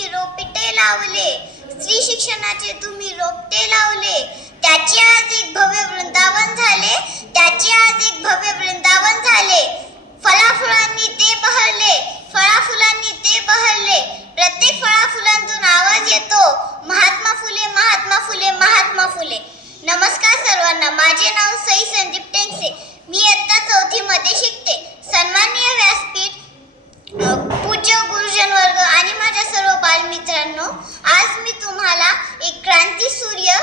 तुम्ही रोपटे लावले. स्त्री शिक्षणाचे तुम्ही रोपटे लावले. त्याचे आज एक भव्य वृंदावन झाले. त्याचे आज एक भव्य वृंदावन झाले. फळाफुलांनी ते बहरले. फळाफुलांनी ते बहरले. प्रत्येक फळाफुलांतून आवाज येतो. महात्मा फुले महात्मा फुले महात्मा फुले. नमस्कार सर्वांना. माझे नाव सई संदीप मित्रांनो आज मी तुम्हाला एक क्रांती सूर्य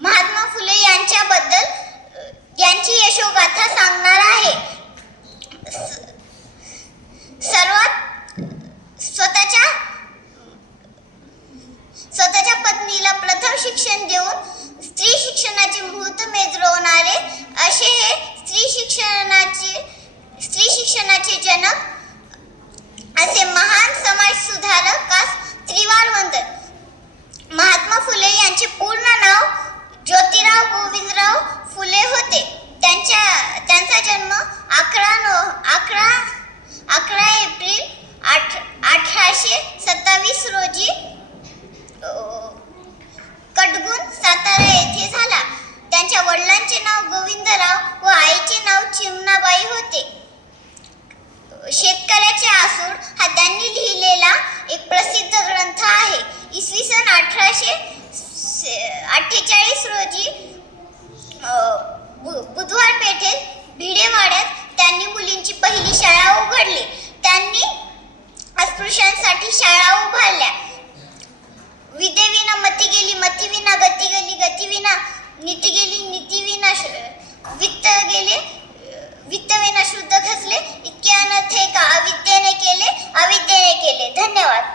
महात्मा फुले यांच्याबद्दल यांची यशोगाथा सांगणार आहे. सर्वात स्वतःच्या स्वतःच्या पत्नीला प्रथम शिक्षण देऊन स्त्री शिक्षणाचे मुहूर्त मेजरवणारे असे हे स्त्री शिक्षणाचे स्त्री शिक्षणाचे जनक असे महान समाज सुधारकास त्रिवार वंदन महात्मा फुले यांचे पूर्ण नाव ज्योतिराव गोविंदराव फुले होते. त्यांच्या त्यांचा जन्म अकरा नो अकरा अकरा एप्रिल आठ अठराशे सत्तावीस रोजी कटगुण कडगुण सातारा येथे झाला त्यांच्या वडिलांचे नाव गोविंदराव व आईचे नाव चिमणाबाई होते शेतकऱ्याचे हा त्यांनी लिहिलेला एक प्रसिद्ध ग्रंथ आहे. इसवी सन अठराशे अठ्ठेचाळीस रोजी बु- बुधवार पेठेत भिडेवाड्यात त्यांनी मुलींची पहिली शाळा उघडली. त्यांनी अस्पृश्यांसाठी शाळा उभारल्या. विदेविना मती गेली मतीविना गती गेली गतीविना नीती गेली नीतीविना श- वित्त गेले Taylor.